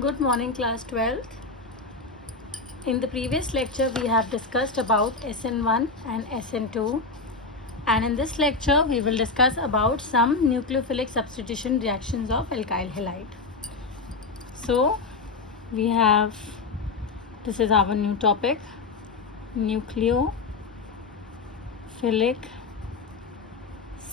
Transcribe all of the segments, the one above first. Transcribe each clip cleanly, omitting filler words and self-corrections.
Good morning, class 12th. In the previous lecture, we have discussed about SN1 and SN2. And in this lecture, we will discuss about some nucleophilic substitution reactions of alkyl halide. So, we have, this is our new topic, nucleophilic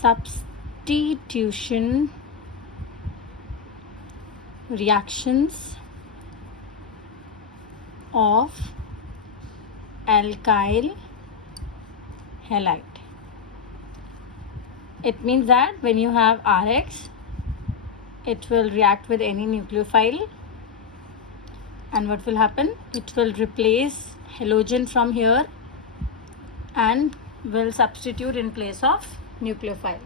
substitution reactions of alkyl halide. It means that when you have Rx, it will react with any nucleophile, and what will happen? It will replace halogen from here and will substitute in place of nucleophile.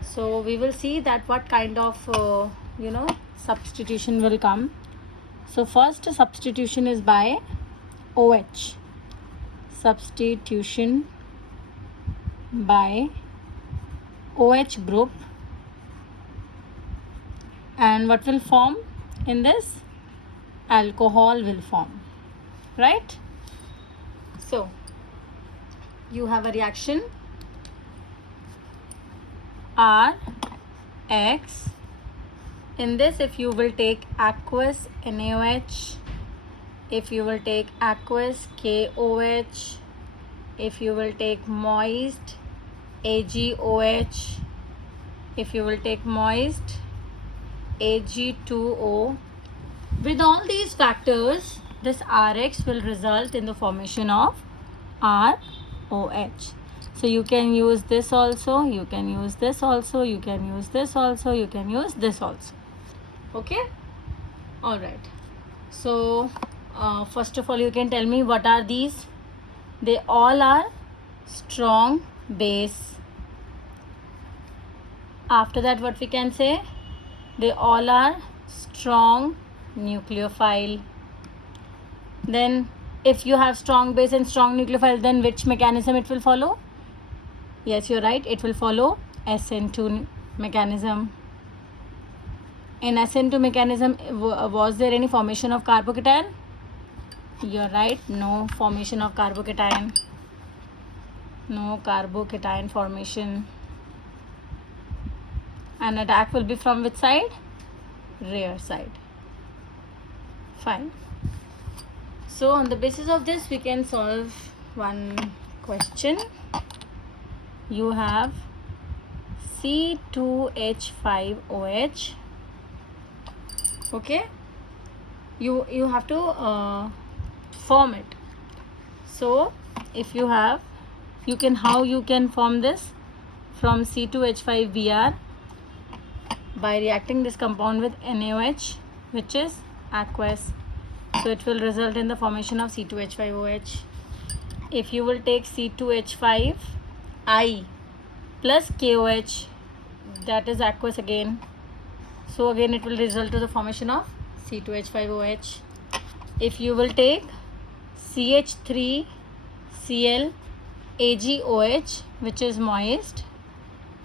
So we will see that what kind of substitution will come. So first substitution is by OH. Substitution by OH group. And what will form in this? Alcohol will form. Right? So you have a reaction RX. In this, if you will take aqueous NaOH, if you will take aqueous KOH, if you will take moist AgOH, if you will take moist Ag2O, with all these factors, this Rx will result in the formation of ROH. So you can use this also, you can use this also, you can use this also, you can use this also. Okay? Alright. So, first of all, you can tell me what are these? They all are strong base. After that, what we can say? They all are strong nucleophile. Then, if you have strong base and strong nucleophile, then which mechanism it will follow? Yes, you're right. It will follow SN2 mechanism. In SN2 mechanism, was there any formation of carbocation? You're right. No formation of carbocation. No carbocation formation. And attack will be from which side? Rear side. Fine. So on the basis of this, we can solve one question. You have C2H5OH. Okay, you have to form it. So if you have, how you can form this from C2H5Br by reacting this compound with NaOH, which is aqueous. So it will result in the formation of C2H5OH. If you will take C2H5I plus KOH, that is aqueous again. So again it will result to the formation of C2H5OH. If you will take CH3Cl AgOH, which is moist,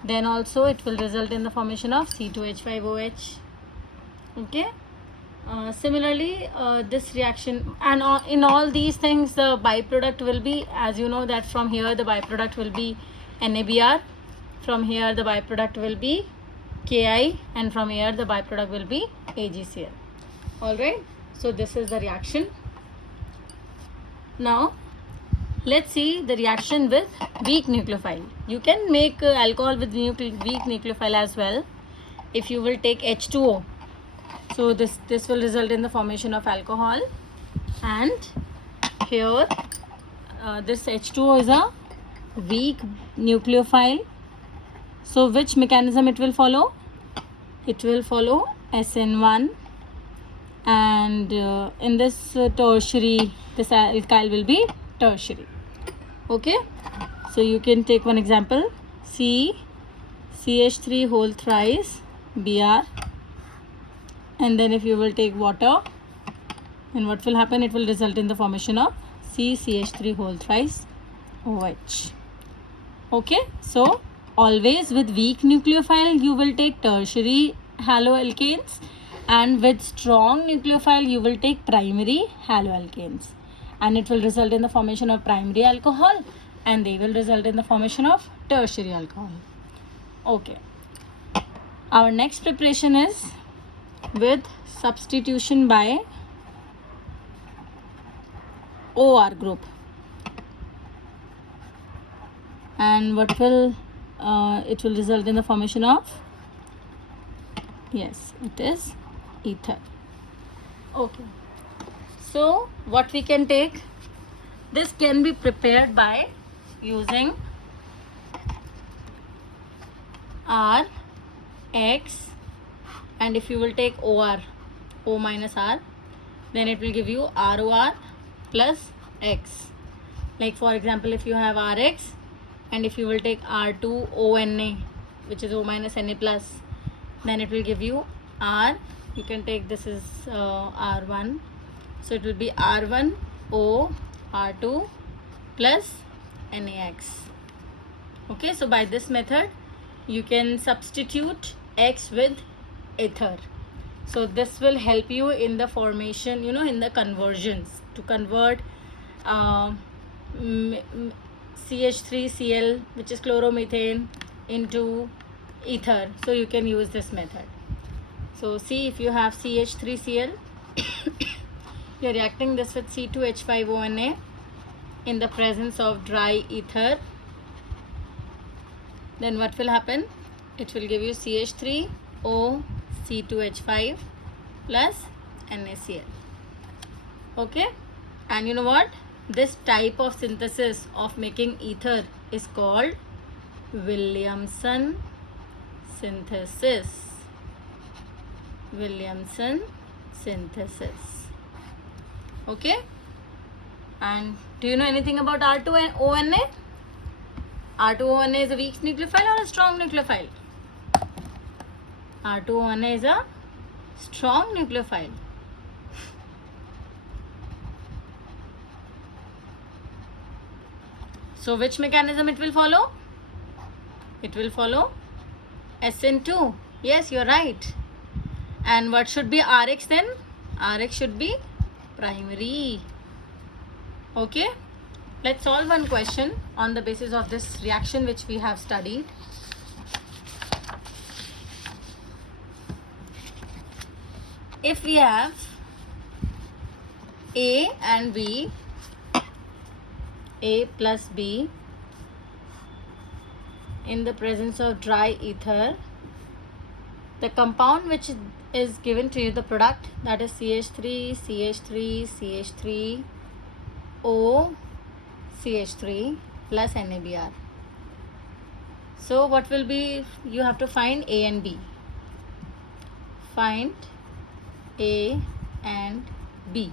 then also it will result in the formation of C2H5OH. Okay. Similarly, this reaction, and in all these things, the byproduct will be, as you know, that from here the byproduct will be NaBr, from here the byproduct will be Ki, and from here the byproduct will be AgCl. Alright, so this is the reaction. Now let's see the reaction with weak nucleophile. You can make alcohol with weak nucleophile as well. If you will take H2O, so this will result in the formation of alcohol, and here this H2O is a weak nucleophile. So which mechanism it will follow? It will follow SN1, and in this tertiary, this alkyl will be tertiary. Okay, so you can take one example, CH3 whole thrice Br, and then if you will take water, then what will happen? It will result in the formation of CCH3 whole thrice OH. Okay, so always with weak nucleophile you will take tertiary haloalkanes, And with strong nucleophile, you will take primary haloalkanes, and it will result in the formation of primary alcohol, and they will result in the formation of tertiary alcohol. Okay. Our next preparation is with substitution by OR group. And what will it will result in the formation of, yes, it is ether. Okay, so what we can take, this can be prepared by using R, X, and if you will take OR, O minus R, then it will give you ROR plus X. Like for example, if you have RX, and if you will take R2ONA, which is O minus Na plus, then it will give you R. You can take, this is R1, so it will be R1O R2 plus NaX. Okay, so by this method you can substitute X with ether. So this will help you in the formation, in the conversions, to convert CH3Cl, which is chloromethane, into ether. So you can use this method. So see, if you have CH3Cl, you are reacting this with C2H5ONa in the presence of dry ether, then what will happen? It will give you CH3O C2H5 plus NaCl. Okay, and you know what? This type of synthesis of making ether is called Williamson synthesis. Williamson synthesis. Okay, and do you know anything about R2ONA? R2ONA is a weak nucleophile or a strong nucleophile? R2ONA is a strong nucleophile. So which mechanism it will follow? It will follow SN2. Yes, you are right. And what should be Rx then? Rx should be primary. Okay, let's solve one question on the basis of this reaction which we have studied. If we have A and B, A plus B, in the presence of dry ether, the compound which is given to you, the product, that is CH3, CH3, CH3, O, CH3 plus NaBr. So what will be, you have to find A and B. Find A and B.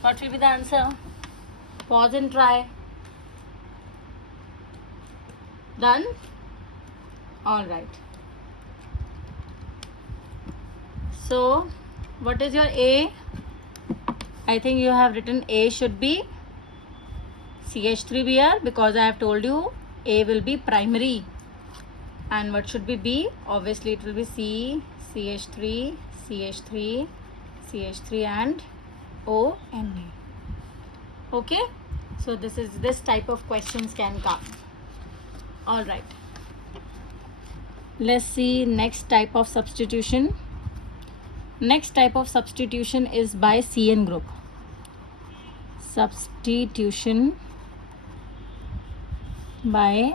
What will be the answer? Pause and try. Done? Alright. So what is your A? I think you have written A should be CH3Br, because I have told you A will be primary. And what should be B? Obviously it will be C, CH3, CH3, CH3 and O, Na. Okay, so this type of questions can come. All right, let's see next type of substitution. Next type of substitution is by CN group. Substitution by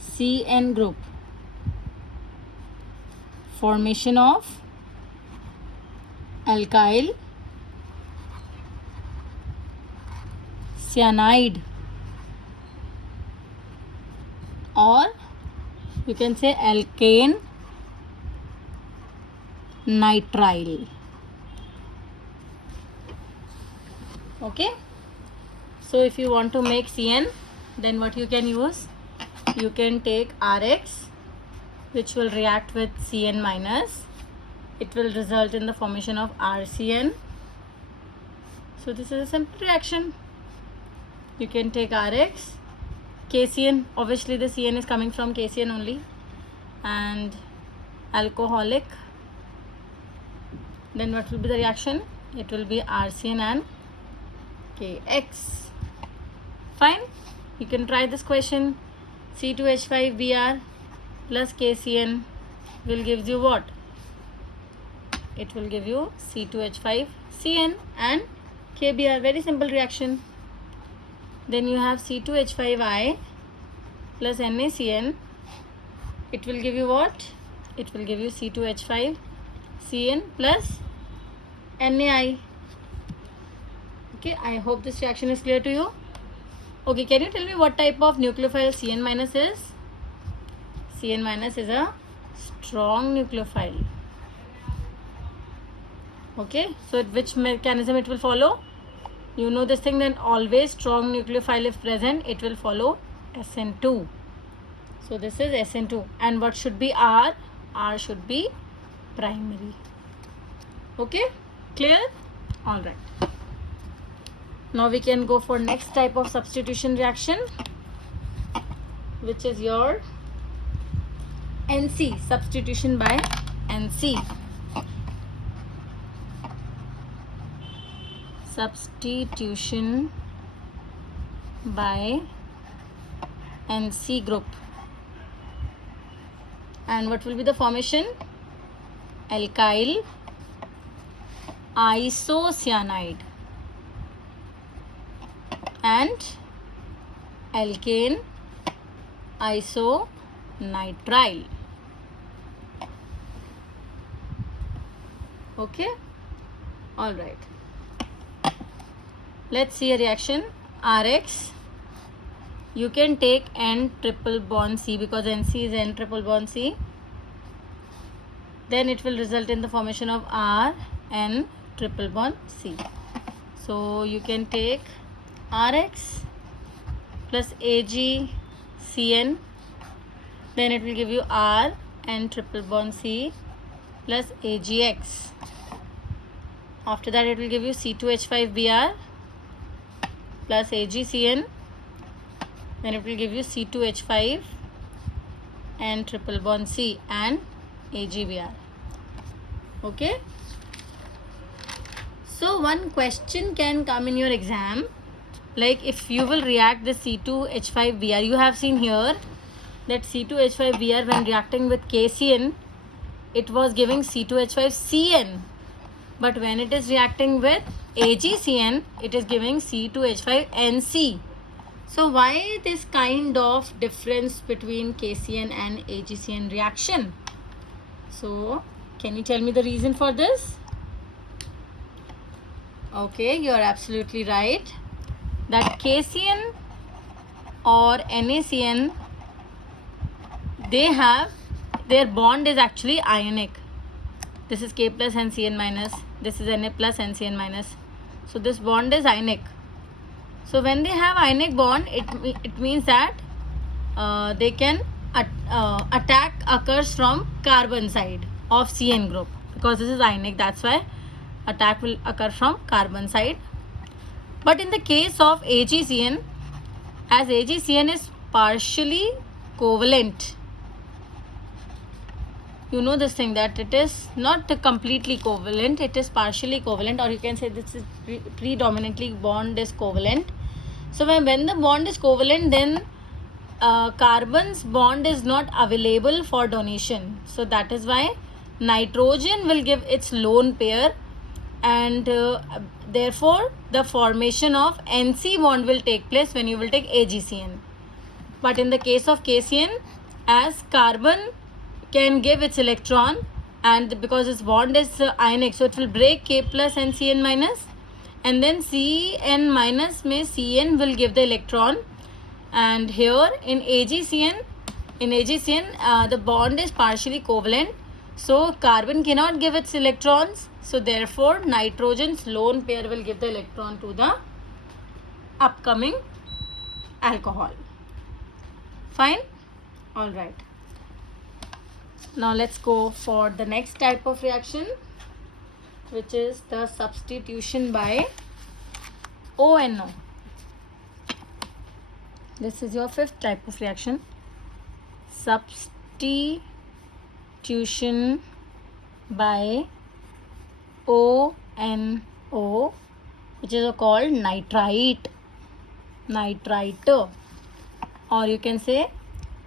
CN group. Formation of alkyl cyanide, or you can say alkane nitrile. Okay, so if you want to make CN, then what you can use? You can take RX, which will react with CN minus. It will result in the formation of RCN. So this is a simple reaction. You can take RX, KCN, obviously the CN is coming from KCN only, and alcoholic Then what will be the reaction? It will be RCN and KX. Fine. You can try this question. C2H5Br plus KCN will give you what? It will give you C2H5Cn and KBr. Very simple reaction. Then you have C2H5I plus NaCN. It will give you what? It will give you C2H5Cn plus NaI. Okay, I hope this reaction is clear to you. Okay, can you tell me what type of nucleophile Cn minus is? Cn minus is a strong nucleophile. Okay, so which mechanism it will follow? You know this thing, that always strong nucleophile if present, it will follow SN2. So this is SN2. And what should be R? R should be primary. Okay, clear? Alright. Now we can go for next type of substitution reaction, which is your NC, substitution by NC. Substitution by NC group. And what will be the formation? Alkyl isocyanide and alkane isonitrile. Okay, all right. Let's see a reaction. RX, you can take N triple bond C because NC is N triple bond C. Then it will result in the formation of R N triple bond C. So you can take RX plus AgCN. Then it will give you R N triple bond C plus AgX. After that it will give you C2H5Br plus AgCN. Then it will give you C2H5 and triple bond C and AgBr. Okay. So one question can come in your exam, like if you will react the C2H5Br, you have seen here that C2H5Br when reacting with KCN, it was giving C2H5Cn. But when it is reacting with AgCN, it is giving C2H5NC. So why this kind of difference between KCN and AgCN reaction? So can you tell me the reason for this? Okay, you are absolutely right. That KCN or NaCN, they have, their bond is actually ionic. This is K plus and Cn minus. This is Na plus and Cn minus. So this bond is ionic. So when they have ionic bond, it means that they can attack occurs from carbon side of Cn group, because this is ionic. That's why attack will occur from carbon side. But in the case of AgCN, as AgCN is partially covalent, you know this thing that it is not completely covalent, it is partially covalent, or you can say this is predominantly bond is covalent. So when the bond is covalent, then carbon's bond is not available for donation. So that is why nitrogen will give its lone pair, and therefore the formation of NC bond will take place when you will take AgCN. But in the case of KCN, as carbon can give its electron, and because its bond is ionic, so it will break K plus and Cn minus, and then Cn minus may Cn will give the electron. And here in AgCN, the bond is partially covalent, so carbon cannot give its electrons, so therefore nitrogen's lone pair will give the electron to the upcoming alcohol. Fine? Alright. Now let's go for the next type of reaction, which is the substitution by ONO. This is your fifth type of reaction. Substitution by ONO, which is called nitrite. Or you can say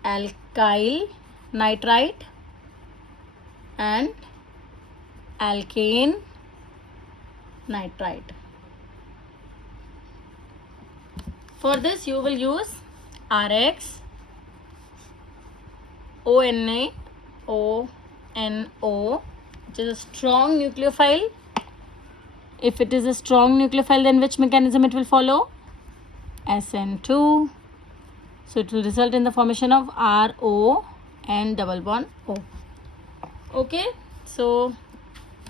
alkyl nitrite and alkane nitrite. For this you will use RX, ONA, ONO, which is a strong nucleophile. If it is a strong nucleophile, then which mechanism it will follow? SN2. So it will result in the formation of RO and double bond O. Okay, so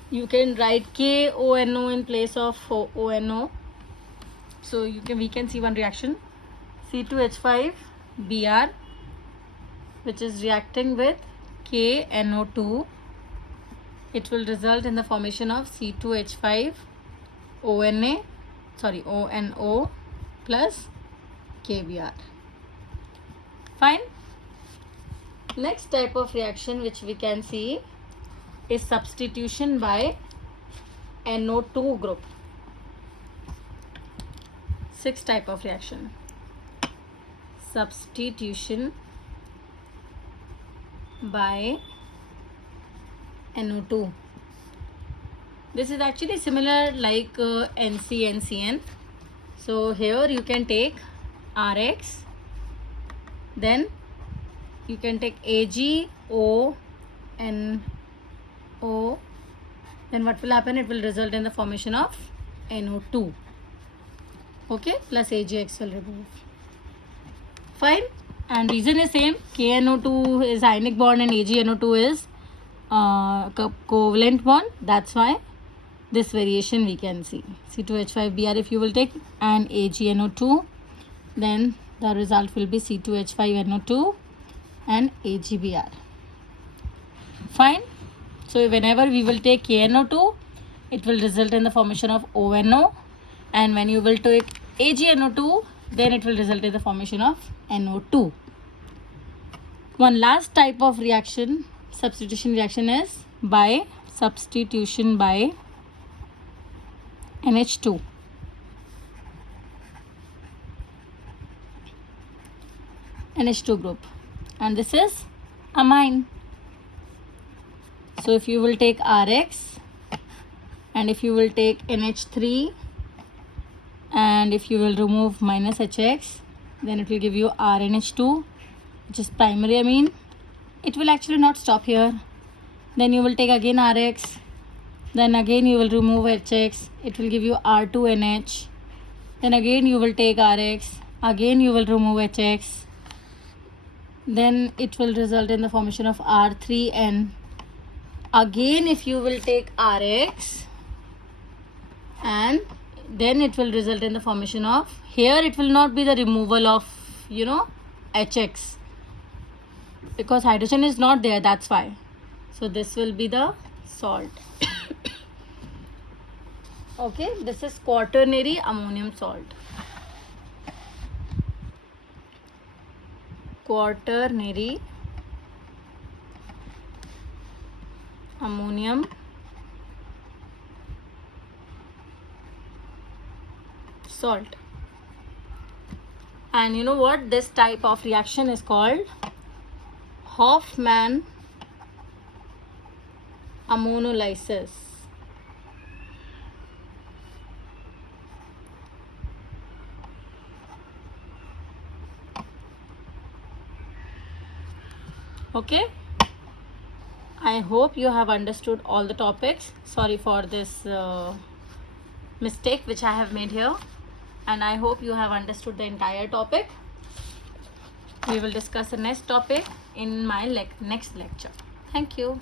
you can write KONO in place of ONO. So we can see one reaction, C2H5Br, which is reacting with KNO2. It will result in the formation of C2H5ONO plus KBr. Fine. Next type of reaction which we can see is substitution by NO2 group. 6th type of reaction, substitution by NO2. This is actually similar like NCN. So here you can take RX, then you can take AgONO, then what will happen? It will result in the formation of NO2. Okay, plus AgX will remove. Fine. And reason is same. KNO2 is ionic bond and AgNO2 is covalent bond. That's why this variation we can see. C2H5Br if you will take and AgNO2, then the result will be C2H5NO2 and AgBr. Fine. So whenever we will take KNO2, it will result in the formation of ONO, and when you will take AgNO2, then it will result in the formation of NO2. One last type of reaction, substitution reaction, is by substitution by NH2. NH2 group, and this is amine. So if you will take RX and if you will take NH3 and if you will remove minus HX, then it will give you RNH2, which is primary amine. It will actually not stop here. Then you will take again RX, then again you will remove HX, it will give you R2NH. Then again you will take RX, again you will remove HX, then it will result in the formation of R3N. Again if you will take RX, and then it will result in the formation of, here it will not be the removal of HX, because hydrogen is not there, that's why. So this will be the salt. Okay, this is quaternary ammonium salt. Quaternary ammonium salt. And you know what? This type of reaction is called Hofmann ammonolysis. Okay, I hope you have understood all the topics. Sorry for this mistake which I have made here, and I hope you have understood the entire topic. We will discuss the next topic in my next lecture. Thank you.